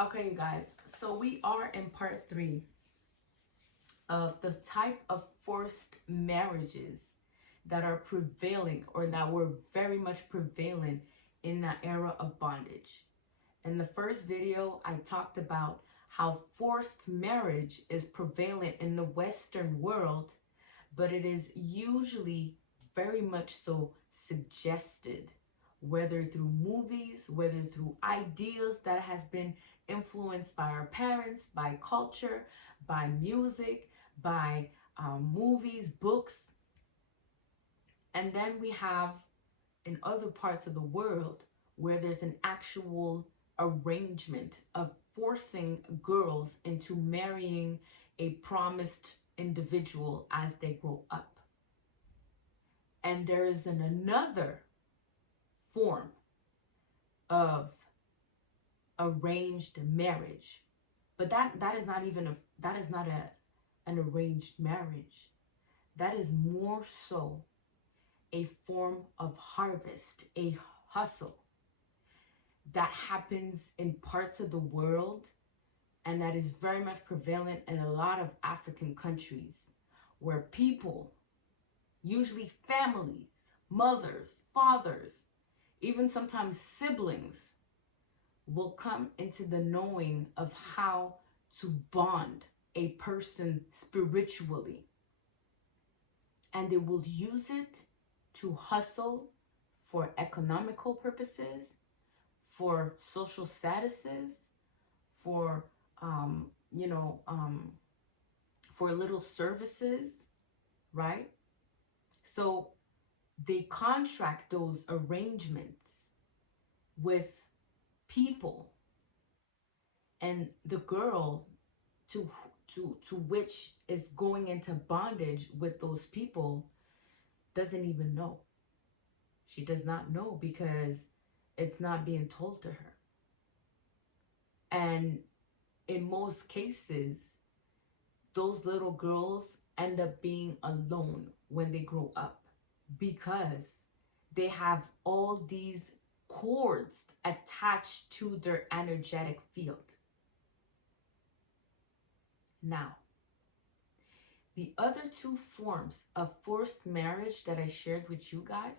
Okay, you guys, so we are in part 3 of the type of forced marriages that are prevailing, or that were very much prevalent in that era of bondage. In the first video, I talked about how forced marriage is prevalent in the Western world, but it is usually very much so suggested, whether through movies, whether through ideas that has been influenced by our parents, by culture, by music, by movies, books. And then we have in other parts of the world where there's an actual arrangement of forcing girls into marrying a promised individual as they grow up. And there is another form of arranged marriage, but that is not even an arranged marriage. That is more so a form of harvest, a hustle that happens in parts of the world, and that is very much prevalent in a lot of African countries, where people, usually families, mothers, fathers, even sometimes siblings, will come into the knowing of how to bond a person spiritually. And they will use it to hustle for economical purposes, for social statuses, for, for little services, right? So they contract those arrangements with people, and the girl to which is going into bondage with those people doesn't even know. She does not know because it's not being told to her. And in most cases, those little girls end up being alone when they grow up, because they have all these cords attached to their energetic field. Now, the other two forms of forced marriage that I shared with you guys,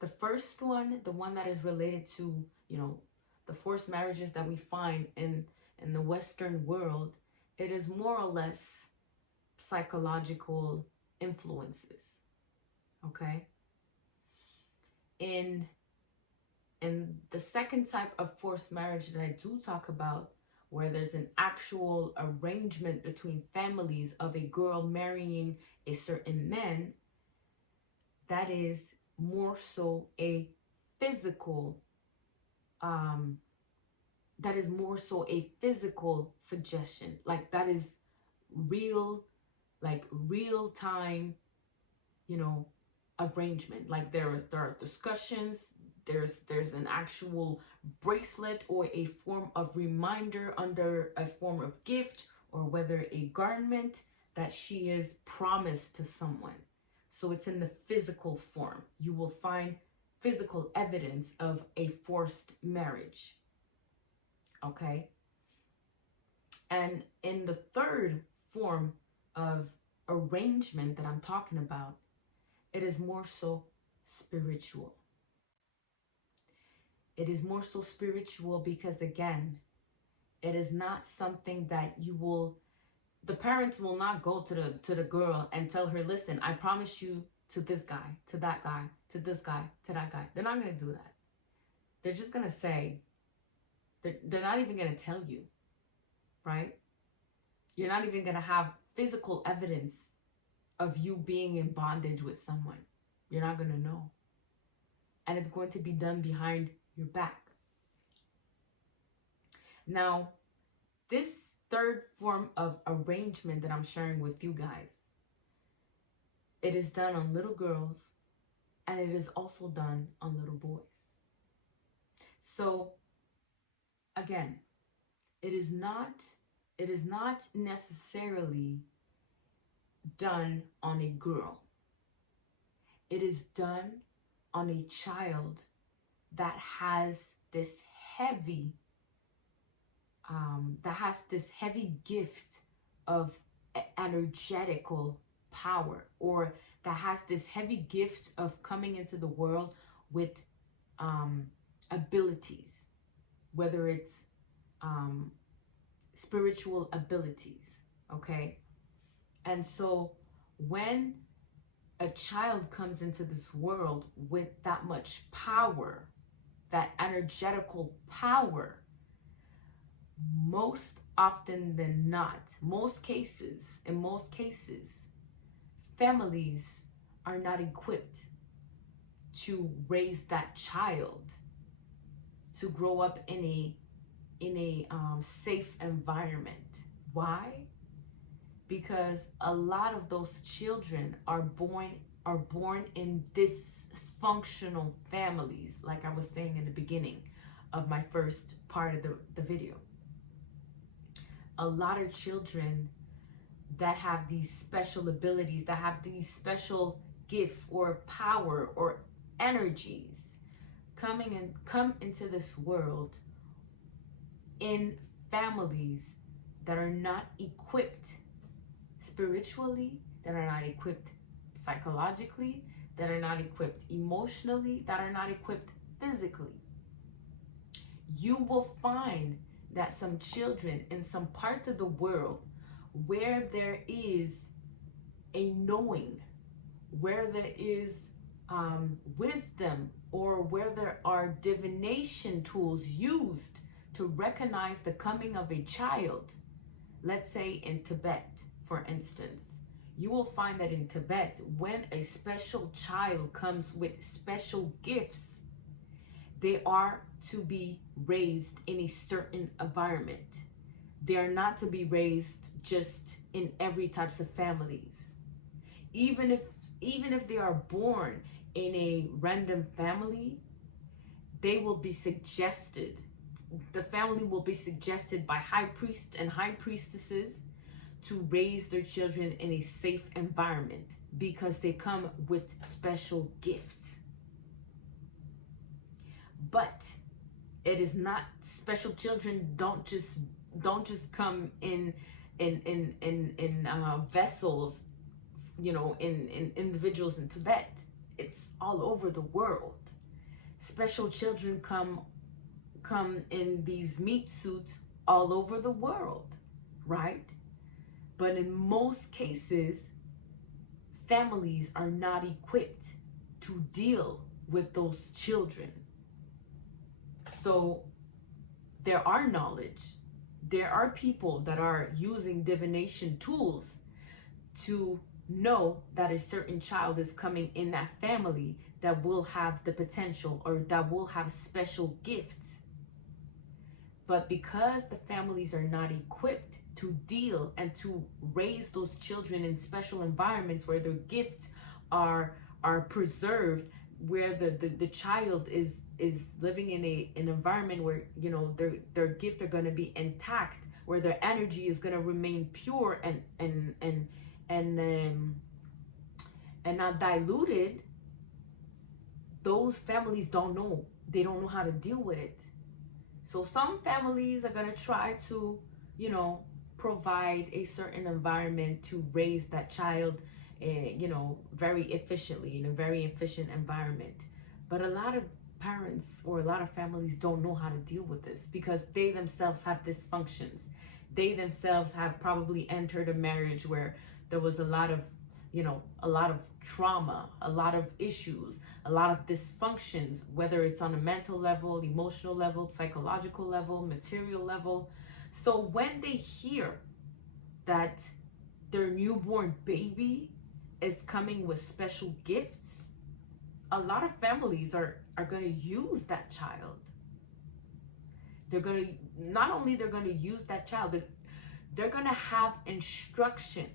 the first one, the one that is related to, the forced marriages that we find in the Western world, it is more or less psychological influences. Okay? In the second type of forced marriage that I do talk about, where there's an actual arrangement between families of a girl marrying a certain man, that is more so a physical, suggestion. Like, that is real, like real time, arrangement. Like, there are discussions, there's an actual bracelet or a form of reminder under a form of gift, or whether a garment that she is promised to someone. So it's in the physical form. You will find physical evidence of a forced marriage. Okay? And in the third form of arrangement that I'm talking about, it is more so spiritual. It is more so spiritual because, again, it is not something that the parents will not go to the girl and tell her, listen, I promise you to this guy, to that guy, to this guy, to that guy. They're not going to do that. They're just going to say, they're not even going to tell you, right? You're not even going to have physical evidence of you being in bondage with someone. You're not going to know. And it's going to be done behind your back. Now, this third form of arrangement that I'm sharing with you guys, it is done on little girls, and it is also done on little boys. So, again, it is not necessarily done on a girl. It is done on a child that has this heavy that has this heavy gift of energetical power, or that has this heavy gift of coming into the world with abilities, whether it's spiritual abilities, okay? And so when a child comes into this world with that much power, that energetical power, most often than not, in most cases, families are not equipped to raise that child to grow up in a safe environment. Why? Because a lot of those children are born in dysfunctional families, like I was saying in the beginning of my first part of the video. A lot of children that have these special abilities, that have these special gifts or power or energies, come into this world in families that are not equipped spiritually, that are not equipped psychologically, that are not equipped emotionally, that are not equipped physically. You will find that some children in some parts of the world where there is a knowing, where there is wisdom, or where there are divination tools used to recognize the coming of a child. Let's say in Tibet, for instance, you will find that in Tibet, when a special child comes with special gifts, they are to be raised in a certain environment. They are not to be raised just in every types of families. Even if they are born in a random family, they will be suggested. The family will be suggested by high priests and high priestesses to raise their children in a safe environment because they come with special gifts. But it is not, special children don't just come in vessels, you know, in individuals in Tibet. It's all over the world. Special children come in these meat suits all over the world, right? But in most cases, families are not equipped to deal with those children. So there are knowledge. There are people that are using divination tools to know that a certain child is coming in that family that will have the potential or that will have special gifts. But because the families are not equipped to deal and to raise those children in special environments where their gifts are preserved, where the child is living in an environment where, you know, their gifts are going to be intact, where their energy is going to remain pure and not diluted, those families don't know. They don't know how to deal with it. So some families are going to try to, you know, provide a certain environment to raise that child, you know, very efficiently, in a very efficient environment. But a lot of parents or a lot of families don't know how to deal with this because they themselves have dysfunctions. They themselves have probably entered a marriage where there was a lot of, you know, a lot of trauma, a lot of issues, a lot of dysfunctions, whether it's on a mental level, emotional level, psychological level, material level. So when they hear that their newborn baby is coming with special gifts, a lot of families are going to use that child. They're going to, not only they're going to use that child, they're going to have instructions.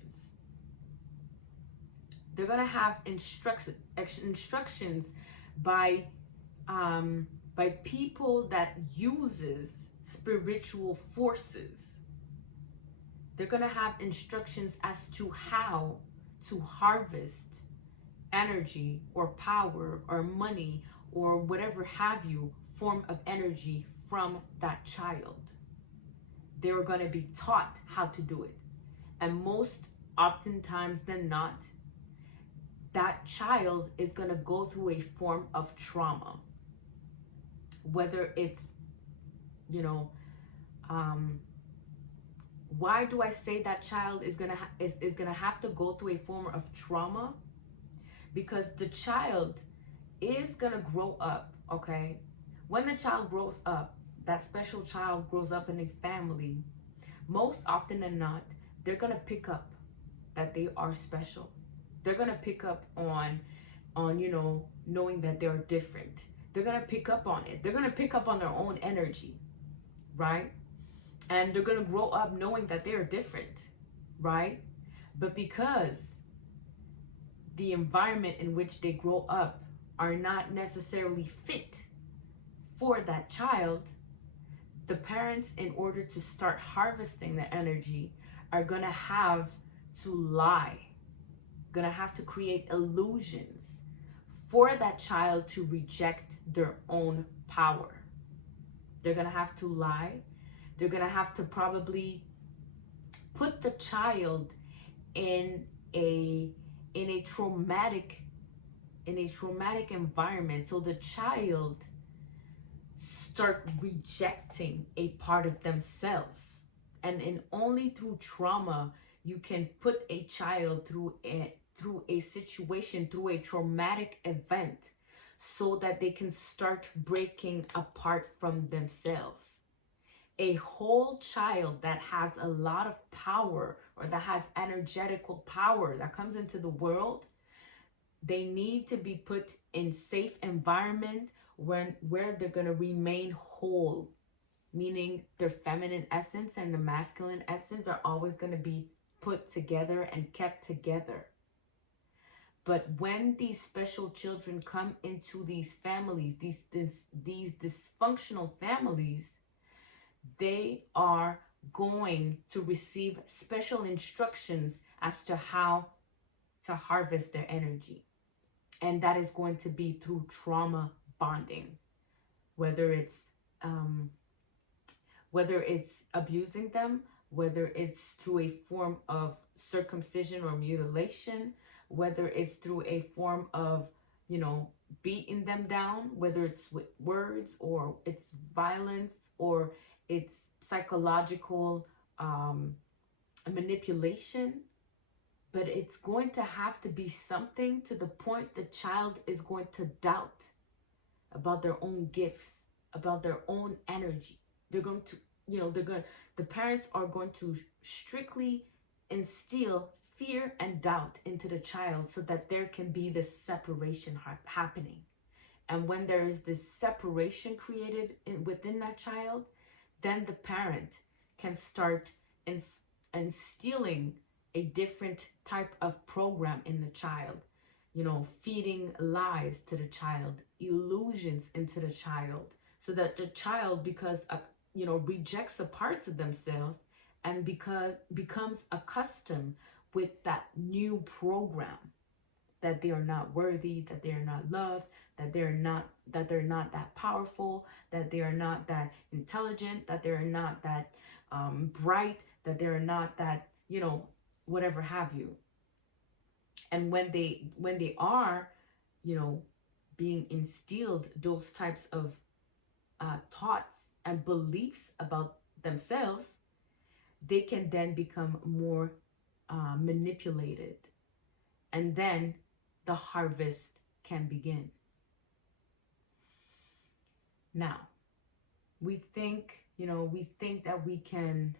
They're going to have instructions by people that uses spiritual forces. They're going to have instructions as to how to harvest energy or power or money or whatever have you, form of energy from that child. They're going to be taught how to do it. And most oftentimes than not, that child is going to go through a form of trauma, whether it's, you know, why do I say that child is going to is going to have to go through a form of trauma? Because the child is going to grow up, okay? When the child grows up, that special child grows up in a family, most often than not, they're going to pick up that they are special. They're going to pick up on, you know, knowing that they're different. They're going to pick up on it. They're going to pick up on their own energy, right? And they're going to grow up knowing that they're different, right? But because the environment in which they grow up are not necessarily fit for that child, the parents, in order to start harvesting the energy, are going to have to lie, going to have to create illusions for that child to reject their own power. They're going to have to lie. They're going to have to probably put the child in a traumatic environment, so the child start rejecting a part of themselves. And only through trauma you can put a child through a situation, through a traumatic event, so that they can start breaking apart from themselves. A whole child that has a lot of power, or that has energetical power that comes into the world, they need to be put in safe environment where they're going to remain whole, meaning their feminine essence and the masculine essence are always going to be put together and kept together. But when these special children come into these families, these dysfunctional families, they are going to receive special instructions as to how to harvest their energy. And that is going to be through trauma bonding, whether it's abusing them, whether it's through a form of circumcision or mutilation, whether it's through a form of, you know, beating them down, whether it's with words, or it's violence, or it's psychological manipulation. But it's going to have to be something to the point the child is going to doubt about their own gifts, about their own energy. They're going to, you know, the parents are going to strictly instill fear and doubt into the child, so that there can be this separation happening. And when there is this separation created within that child, then the parent can start instilling a different type of program in the child, you know, feeding lies to the child, illusions into the child, so that the child, because you know, rejects the parts of themselves, and becomes accustomed with that new program, that they are not worthy, that they are not loved, that they're not that powerful, that they are not that intelligent, that they're not that bright, that they're not that, you know, whatever have you. And when they are, you know, being instilled those types of thoughts and beliefs about themselves, they can then become more manipulated, and then the harvest can begin. Now, we think that we can,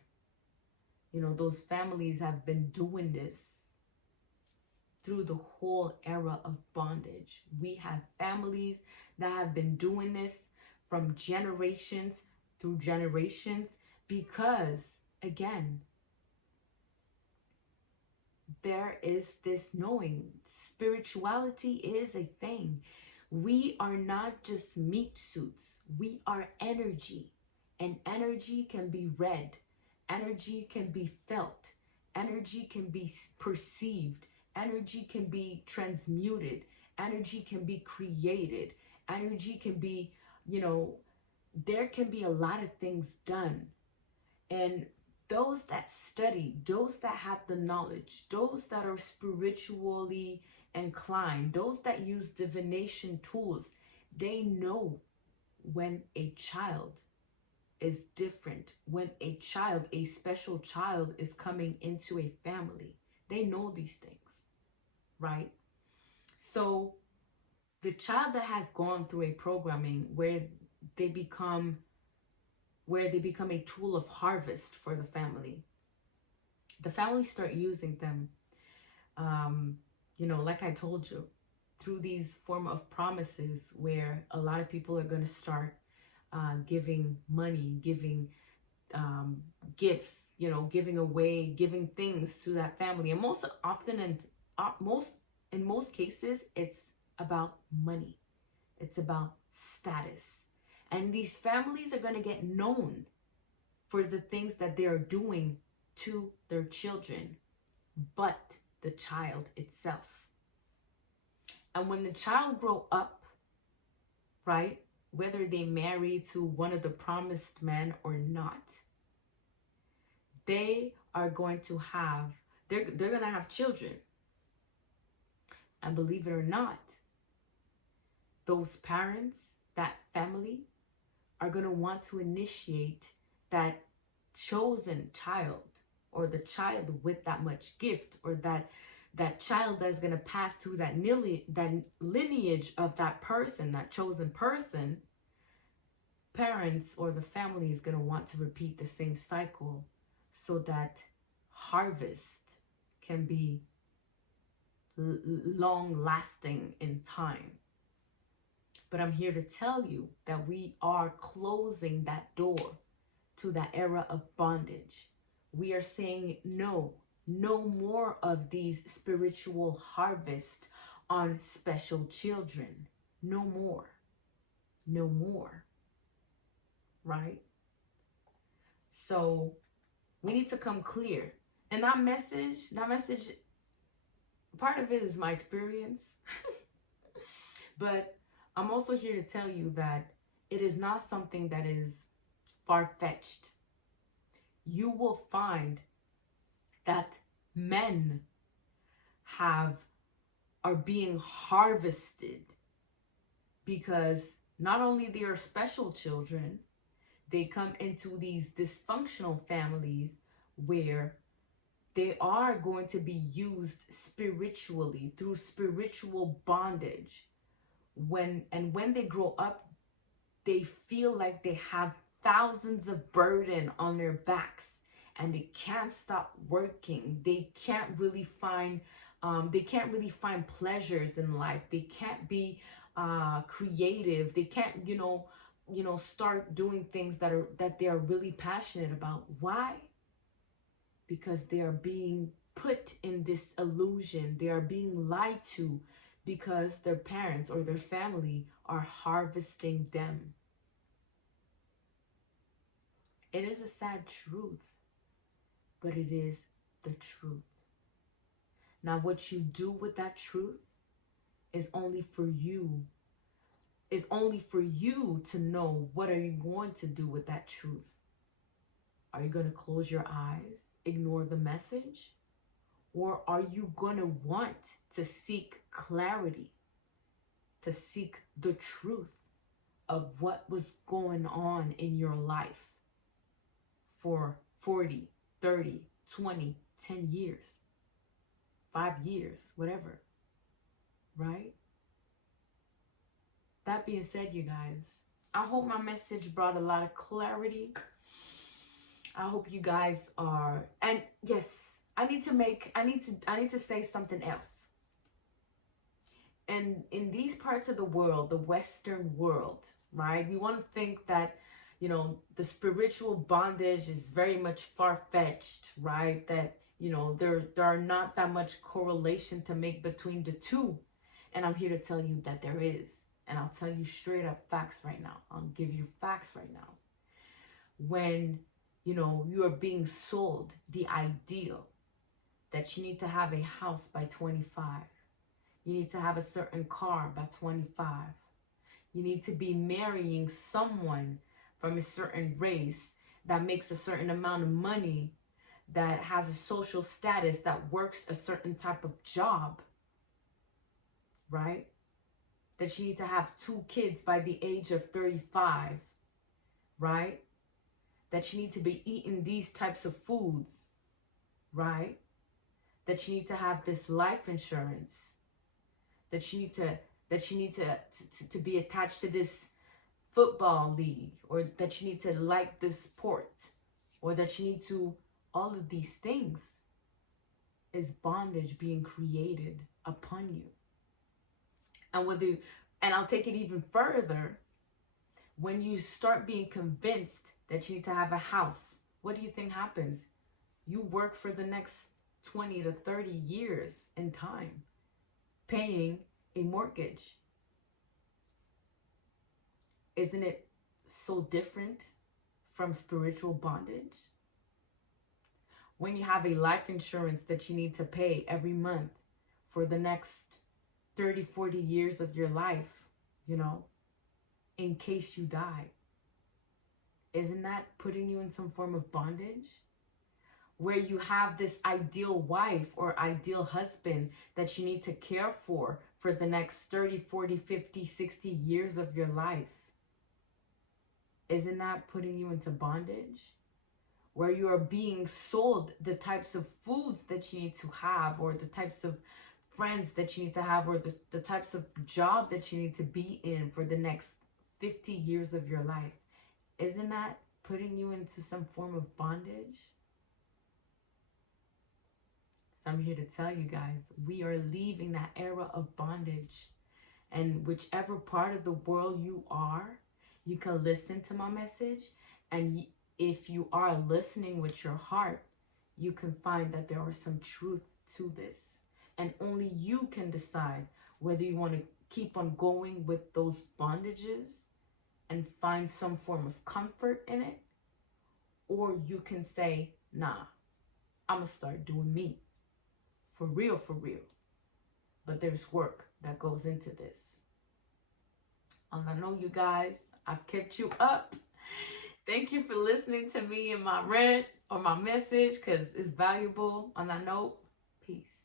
you know, those families have been doing this through the whole era of bondage. We have families that have been doing this from generations through generations, because, again, there is this knowing. Spirituality is a thing. We are not just meat suits. We are energy. And energy can be read. Energy can be felt. Energy can be perceived. Energy can be transmuted. Energy can be created. Energy can be, you know, there can be a lot of things done. And those that study, those that have the knowledge, those that are spiritually inclined, those that use divination tools, they know when a child is different, when a child, a special child, is coming into a family. They know these things, right? So the child that has gone through a programming they become where they become a tool of harvest for the family start using them, like I told you, through these form of promises, where a lot of people are going to start giving money, giving gifts, giving away, giving things to that family. And most often, and in most cases, it's about money. It's about status. And these families are going to get known for the things that they are doing to their children, but the child itself. And when the child grow up, right, whether they marry to one of the promised men or not, they are going to have, they're going to have children. And believe it or not, those parents, that family, are going to want to initiate that chosen child, or the child with that much gift, or that child that's going to pass through that lineage of that person, that chosen person. Parents or the family is going to want to repeat the same cycle, so that harvest can be long lasting in time. But I'm here to tell you that we are closing that door to that era of bondage. We are saying no more of these spiritual harvest on special children. No more. Right? So we need to come clear. And that message, part of it is my experience. But I'm also here to tell you that it is not something that is far-fetched. You will find that men are being harvested, because not only they are special children, they come into these dysfunctional families where they are going to be used spiritually, through spiritual bondage. When they grow up, they feel like they have thousands of burden on their backs, and they can't stop working. They can't really find pleasures in life. They can't be creative. They can't start doing things that they are really passionate about. Why? Because they are being put in this illusion. They are being lied to, because their parents or their family are harvesting them. It is a sad truth, but it is the truth. Now, what you do with that truth is only for you. Is only for you to know. What are you going to do with that truth? Are you going to close your eyes, ignore the message? Or are you going to want to seek clarity, to seek the truth of what was going on in your life for 40, 30, 20, 10 years, 5 years, whatever, right? That being said, you guys, I hope my message brought a lot of clarity. I hope you guys are, and yes, I need to say something else. And in these parts of the world, the Western world, right? We want to think that, the spiritual bondage is very much far-fetched, right? That, there are not that much correlation to make between the two. And I'm here to tell you that there is. And I'll tell you straight up facts right now. I'll give you facts right now. When, you are being sold the ideal that you need to have a house by 25. You need to have a certain car by 25. You need to be marrying someone from a certain race that makes a certain amount of money, that has a social status, that works a certain type of job, right? That you need to have 2 kids by the age of 35, right? That you need to be eating these types of foods, right? That you need to have this life insurance, that you need to be attached to this football league, or that you need to like this sport, or that you need to, all of these things is bondage being created upon you. And I'll take it even further. When you start being convinced that you need to have a house, what do you think happens? You work for the next 20 to 30 years in time, paying a mortgage. Isn't it so different from spiritual bondage? When you have a life insurance that you need to pay every month for the next 30, 40 years of your life, you know, in case you die, isn't that putting you in some form of bondage? Where you have this ideal wife or ideal husband that you need to care for the next 30, 40, 50, 60 years of your life. Isn't that putting you into bondage? Where you are being sold the types of foods that you need to have, or the types of friends that you need to have, or the types of job that you need to be in for the next 50 years of your life. Isn't that putting you into some form of bondage? So I'm here to tell you guys, we are leaving that era of bondage. And whichever part of the world you are, you can listen to my message. And if you are listening with your heart, you can find that there is some truth to this. And only you can decide whether you want to keep on going with those bondages and find some form of comfort in it, or you can say, nah, I'm going to start doing me. For real, for real. But there's work that goes into this. I know you guys, I've kept you up. Thank you for listening to me and my rant or my message, because it's valuable. On that note, peace.